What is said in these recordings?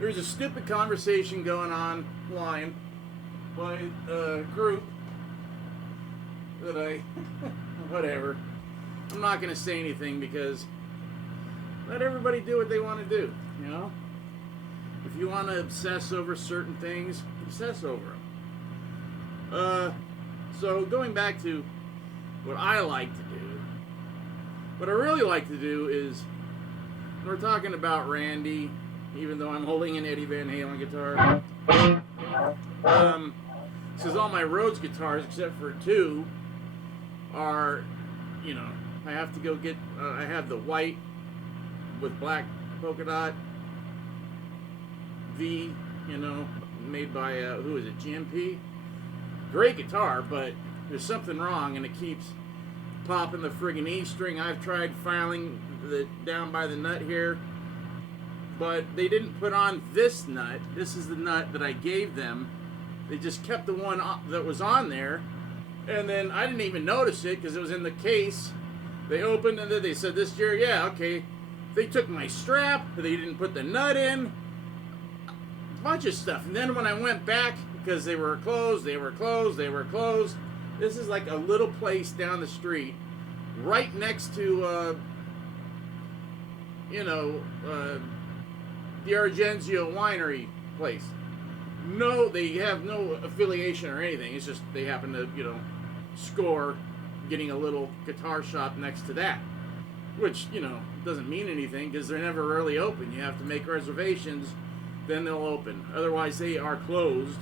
There's a stupid conversation going on online by a group that whatever. I'm not going to say anything because let everybody do what they want to do, you know? If you want to obsess over certain things, obsess over them. So going back to what I like to do, what I really like to do is, we're talking about Randy, even though I'm holding an Eddie Van Halen guitar. Because all my Rhoads guitars, except for two, are, you know, I have to go get, I have the white with black polka dot V, you know, made by, who is it, GMP? Great guitar, but there's something wrong and it keeps popping the friggin' E string. I've tried filing the down by the nut here, but they didn't put on this nut. This is the nut that I gave them. They just kept the one that was on there, and then I didn't even notice it because it was in the case. They opened and then they said, this year, yeah, okay. They took my strap, but they didn't put the nut in. A bunch of stuff. And then when I went back, because they were closed, they were closed, they were closed. This is like a little place down the street, right next to, the Argenzio winery place. No, they have no affiliation or anything. It's just they happen to, you know, score getting a little guitar shop next to that. Which, you know, doesn't mean anything because they're never really open. You have to make reservations, then they'll open. Otherwise, they are closed,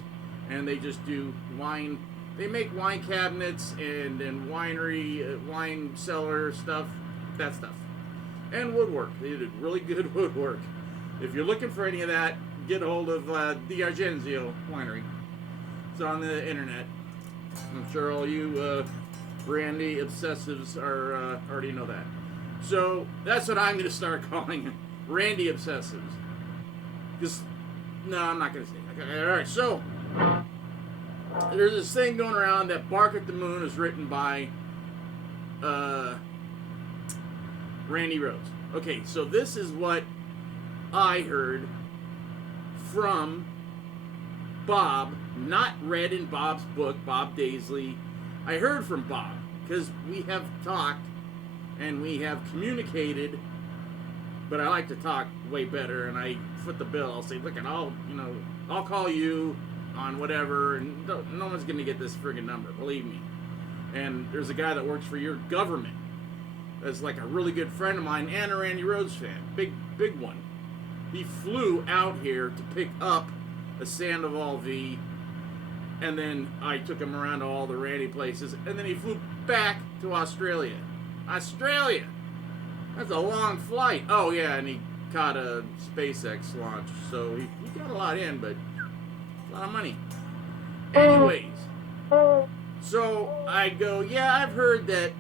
and they just do wine. They make wine cabinets and winery, wine cellar stuff, that stuff. And woodwork. They did really good woodwork. If you're looking for any of that, get a hold of the Argenzio winery. It's on the internet. I'm sure all you Randy obsessives are already know that. So that's what I'm going to start calling Randy obsessives. No, I'm not going to say that. Okay, all right, so there's this thing going around that Bark at the Moon is written by Randy Rhoads. Okay, so this is what I heard from Bob, not read in Bob's book, Bob Daisley. I heard from Bob because we have talked and we have communicated, but I like to talk way better, and I foot the bill. I'll say, look, I'll call you on whatever, and no one's going to get this friggin' number, believe me. And there's a guy that works for your government that's like a really good friend of mine and a Randy Rhoads fan, big one. He flew out here to pick up a Sandoval V, and then I took him around to all the Randy places, and then he flew back to Australia. Australia! That's a long flight. Oh, yeah, and he caught a SpaceX launch, so he got a lot in, but a lot of money. Anyways, so I go, yeah, I've heard that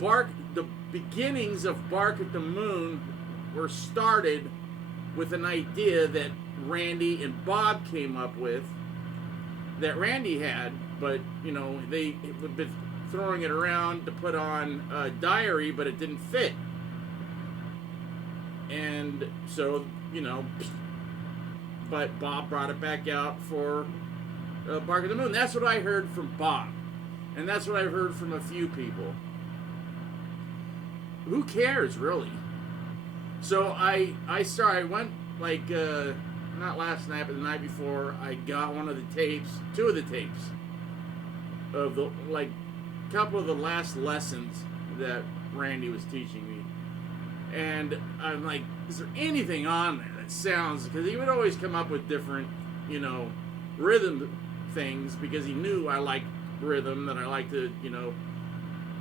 the beginnings of Bark at the Moon were started with an idea that Randy and Bob came up with, that Randy had, but, you know, they had been throwing it around to put on a diary, but it didn't fit. And so, you know, but Bob brought it back out for Bark at the Moon. That's what I heard from Bob. And that's what I've heard from a few people. Who cares, really? So I went, like, not last night, but the night before, I got one of the tapes, two of the tapes, of the, like, couple of the last lessons that Randy was teaching me. And I'm like, is there anything on there that sounds, because he would always come up with different, you know, rhythm things, because he knew I liked rhythm, that I like to, you know,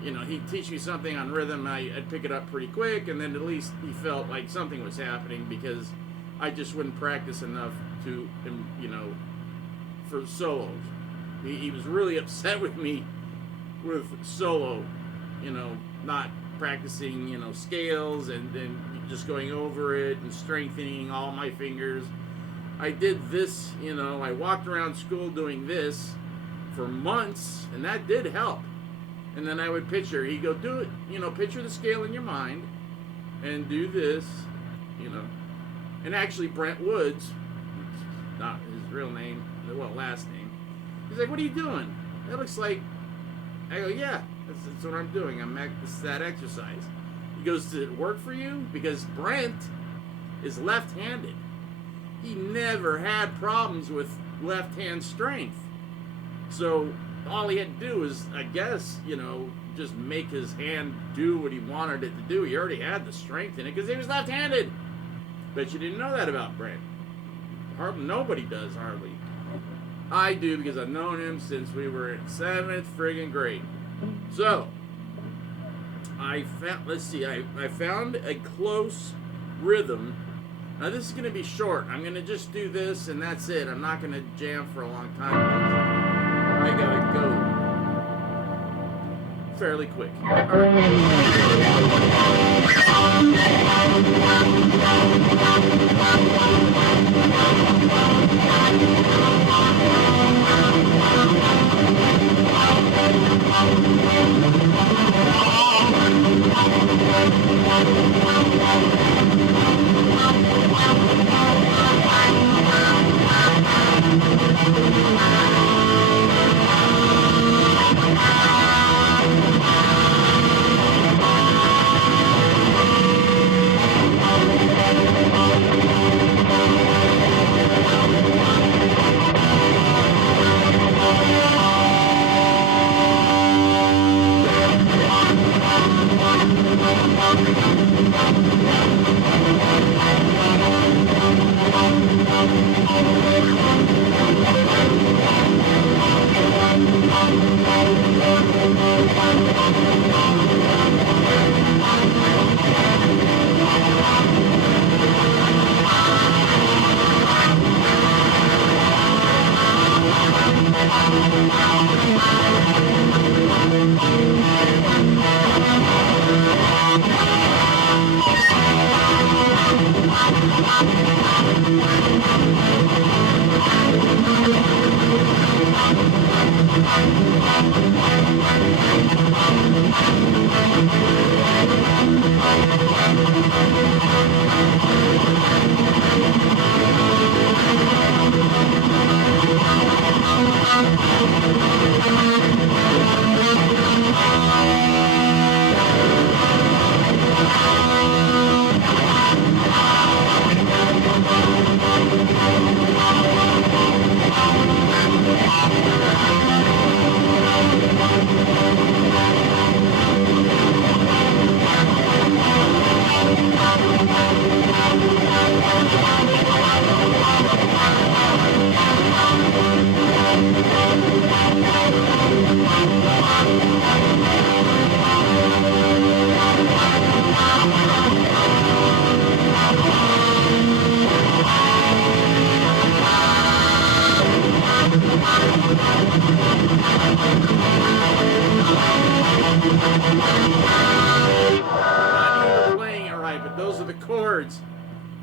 he'd teach me something on rhythm, I'd pick it up pretty quick, and then at least he felt like something was happening, because I just wouldn't practice enough to, you know, for solos. He was really upset with me with solo, you know, not practicing, you know, scales and then just going over it and strengthening all my fingers. I did this, you know, I walked around school doing this for months, and that did help. And then I would picture, he'd go, do it, you know, picture the scale in your mind and do this, you know. And actually, Brent Woods, not his real name, well, last name, he's like, what are you doing? That looks like... I go, yeah, that's what I'm doing. This is that exercise. He goes, did it work for you? Because Brent is left-handed. He never had problems with left-hand strength. So all he had to do was, I guess, just make his hand do what he wanted it to do. He already had the strength in it because he was left-handed. Bet you didn't know that about Brent. Nobody does, hardly. I do because I've known him since we were in 7th friggin' grade. So, I found a close rhythm. Now this is going to be short. I'm going to just do this and that's it. I'm not going to jam for a long time. I got to go fairly quick.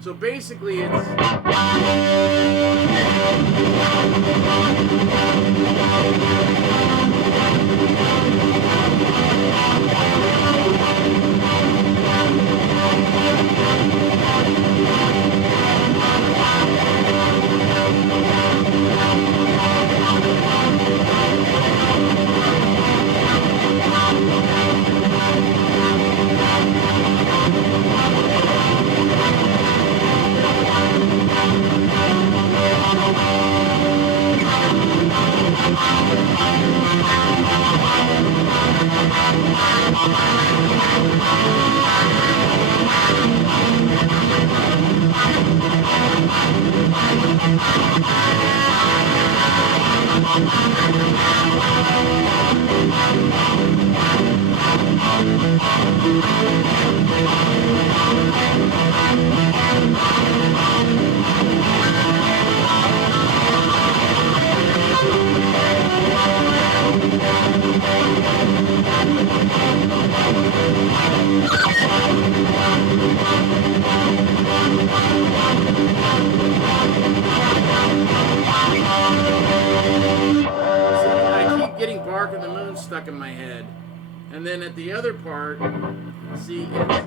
So basically it's... stuck in my head. And then at the other part, see, it's...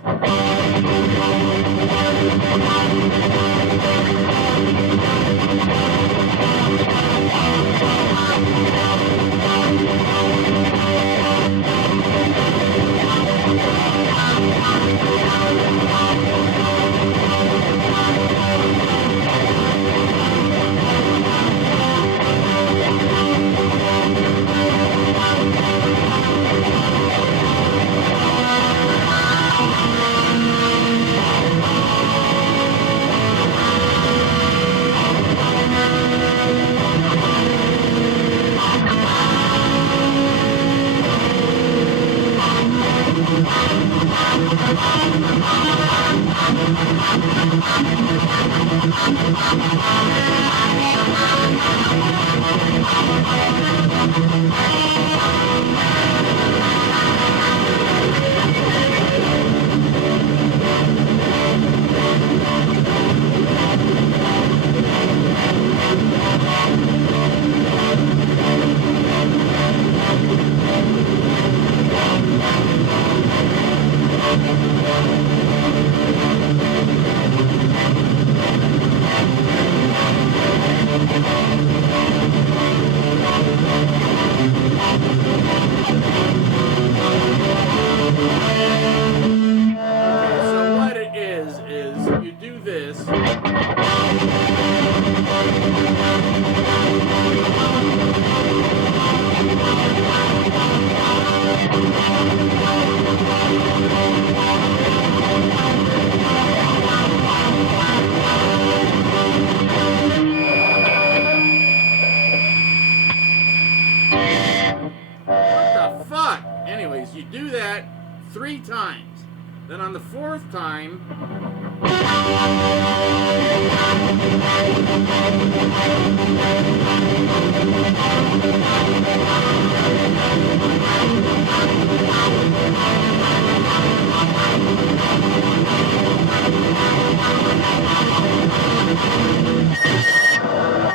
You do that 3 times. Then on the 4th time,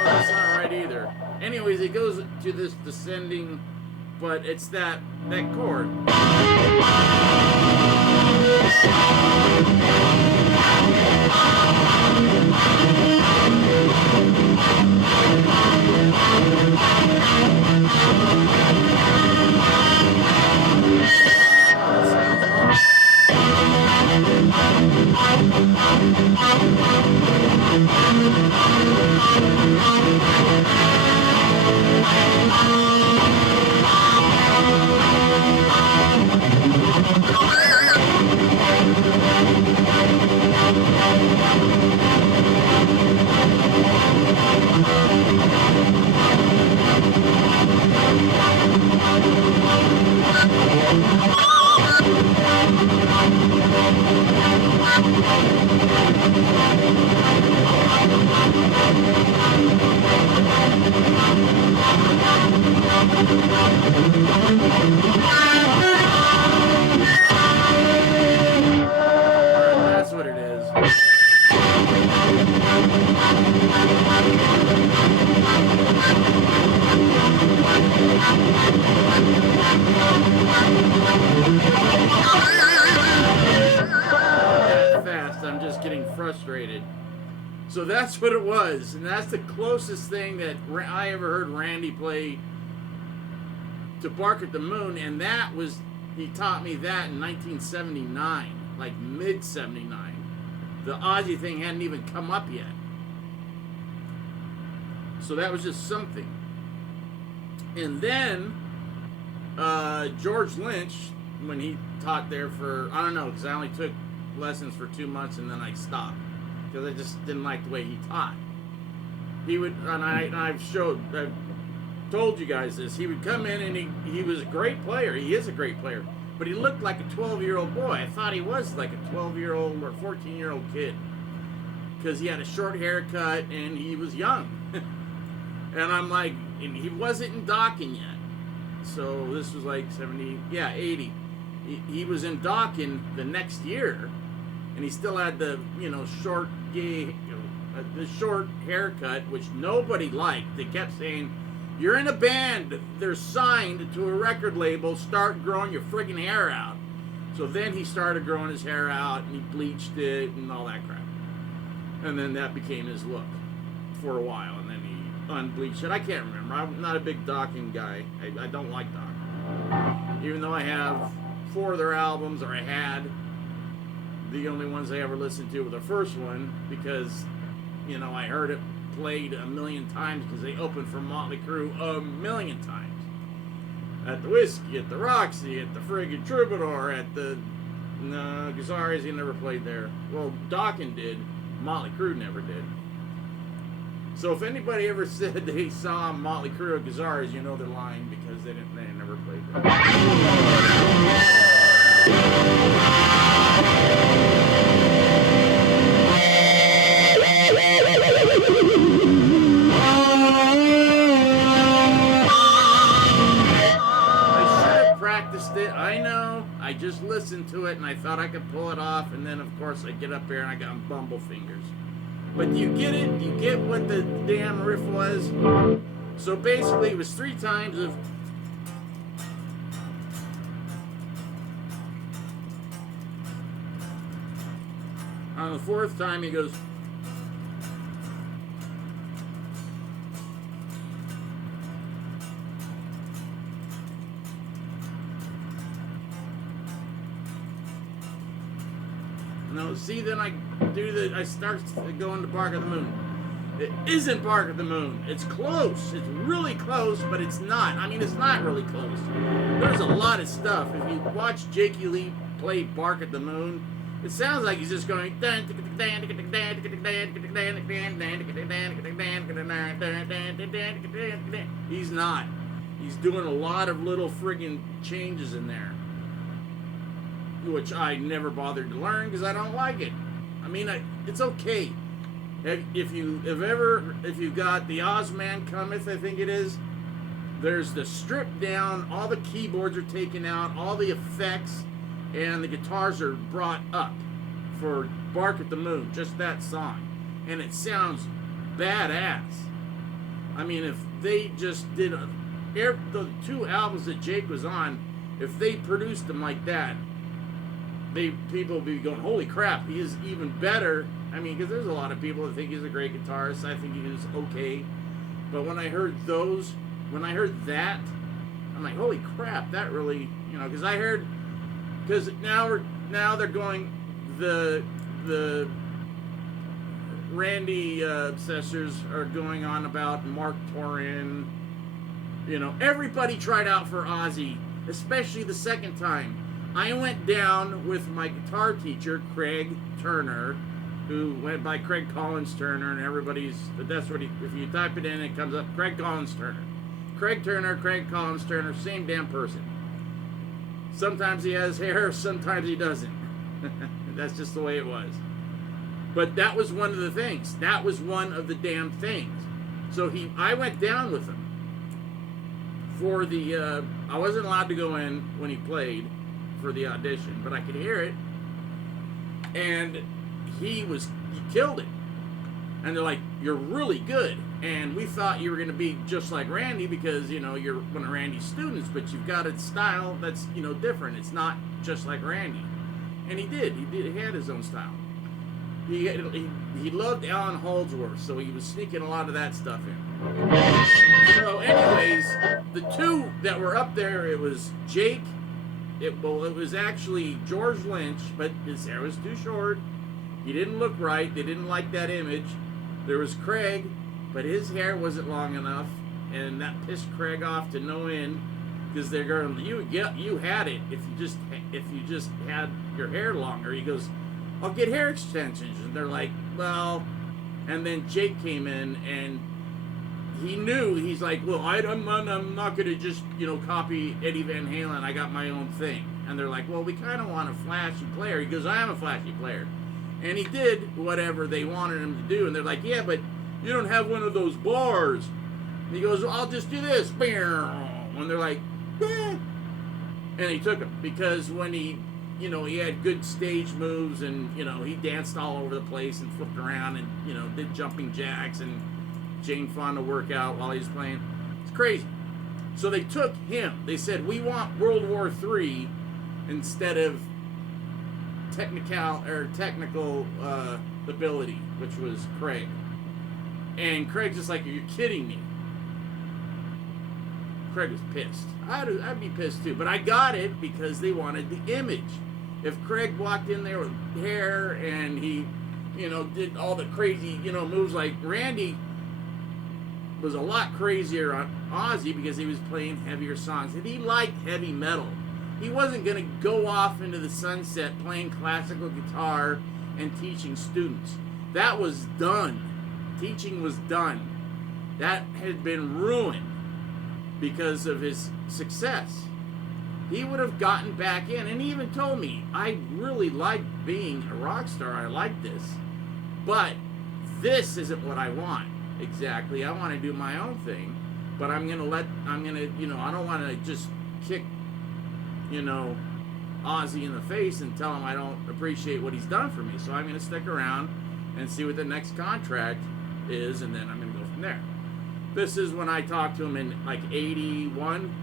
that's not right either. Anyways, it goes to this descending, but it's that chord. That's what it is. Fast, I'm just getting frustrated. So that's what it was, and that's the closest thing that I ever heard Randy play to Bark at the Moon, and that was, he taught me that in 1979, like mid-79. The Ozzy thing hadn't even come up yet. So that was just something. And then, George Lynch, when he taught there for, I don't know, because I only took lessons for 2 months and then I stopped. Because I just didn't like the way he taught. He would, and I've told you guys this, he would come in and he was a great player. He is a great player. But he looked like a 12-year-old boy. I thought he was like a 12-year-old or 14-year-old kid. Because he had a short haircut and he was young. And I'm like, and he wasn't in Dawkins yet. So this was like 80. He was in Dawkins the next year. And he still had the, short, the short haircut, which nobody liked. They kept saying You're in a band. They're signed to a record label. Start growing your friggin' hair out. So then he started growing his hair out, and he bleached it and all that crap. And then that became his look for a while, and then he unbleached it. I can't remember. I'm not a big Dokken guy. I don't like Dokken. Even though I have 4 of their albums, or I had. The only ones I ever listened to were the first one, because, you know, I heard it played a million times because they opened for Motley Crue a million times. At the Whiskey, at the Roxy, at the friggin' Troubadour, at the Gazzarri's, he never played there. Well, Dokken did. Motley Crue never did. So if anybody ever said they saw Motley Crue at Gazzarri's, you know they're lying, because they never played there. It. I know. I just listened to it and I thought I could pull it off, and then of course I get up there and I got bumble fingers. But do you get it? Do you get what the damn riff was? So basically it was 3 times of on the 4th time he goes no, see, then I start going to Bark of the Moon. It isn't Bark of the Moon. It's close. It's really close, but it's not. I mean, it's not really close. There's a lot of stuff. If you watch Jakey Lee play Bark at the Moon, it sounds like he's just going. He's not. He's doing a lot of little friggin' changes in there, which I never bothered to learn because I don't like it. I mean, it's okay. If you got the Ozman Cometh, I think it is, there's the stripped down, all the keyboards are taken out, all the effects, and the guitars are brought up for Bark at the Moon, just that song. And it sounds badass. I mean, if they just did the 2 albums that Jake was on, if they produced them like that, people would be going, holy crap, he is even better. I mean, because there's a lot of people that think he's a great guitarist. I think he is okay. But when I heard that, I'm like, holy crap, that really, you know, because now they're going, the Randy obsessors are going on about Mark Torin. You know, everybody tried out for Ozzy, especially the second time. I went down with my guitar teacher, Craig Turner, who went by Craig Collins Turner, and that's what if you type it in, it comes up, Craig Collins Turner. Craig Turner, Craig Collins Turner, same damn person. Sometimes he has hair, sometimes he doesn't. That's just the way it was. But that was one of the things. That was one of the damn things. So I went down with him for the, I wasn't allowed to go in when he played for the audition, but I could hear it, and he killed it. And they're like, you're really good, and we thought you were going to be just like Randy because, you know, you're one of Randy's students, but you've got a style that's, you know, different. It's not just like Randy. And he had his own style. He loved Alan Holdsworth, so he was sneaking a lot of that stuff in. So anyways, the 2 that were up there, it was Jake. It was actually George Lynch, but his hair was too short. He didn't look right. They didn't like that image. There was Craig, but his hair wasn't long enough, and that pissed Craig off to no end, because they're going, you had it if you just had your hair longer. He goes, I'll get hair extensions, and they're like, well. And then Jake came in, and he knew, he's like, well, I'm not going to just, you know, copy Eddie Van Halen. I got my own thing. And they're like, well, we kind of want a flashy player. He goes, I am a flashy player. And he did whatever they wanted him to do. And they're like, yeah, but you don't have one of those bars. And he goes, well, I'll just do this. And they're like, eh. And he took him because when he had good stage moves, and, you know, he danced all over the place and flipped around and, you know, did jumping jacks and Jane Fonda workout while he was playing. It's crazy. So they took him. They said, we want World War III instead of technical ability, which was Craig. And Craig's just like, are you kidding me? Craig was pissed. I'd be pissed too. But I got it because they wanted the image. If Craig walked in there with hair and he, did all the crazy, moves like Randy was a lot crazier on Ozzy because he was playing heavier songs. And he liked heavy metal. He wasn't going to go off into the sunset playing classical guitar and teaching students. That was done. Teaching was done. That had been ruined because of his success. He would have gotten back in, and he even told me, I really like being a rock star. I like this. But this isn't what I want exactly. I want to do my own thing, but I don't want to just kick, Ozzy in the face and tell him I don't appreciate what he's done for me. So I'm going to stick around and see what the next contract is, and then I'm going to go from there. This is when I talked to him in like 81,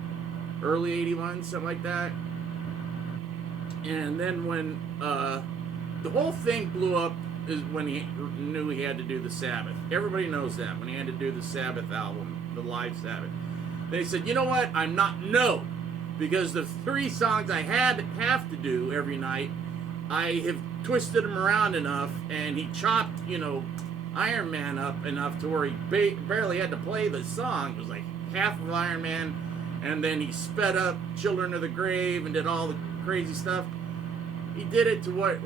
early 81, something like that. And then when the whole thing blew up is when he knew he had to do the Sabbath. Everybody knows that, when he had to do the Sabbath album, the live Sabbath. They said, you know what, no, because the 3 songs I have to do every night, I have twisted them around enough, and he chopped, Iron Man up enough to where he barely had to play the song. It was like half of Iron Man, and then he sped up Children of the Grave and did all the crazy stuff. He did it to where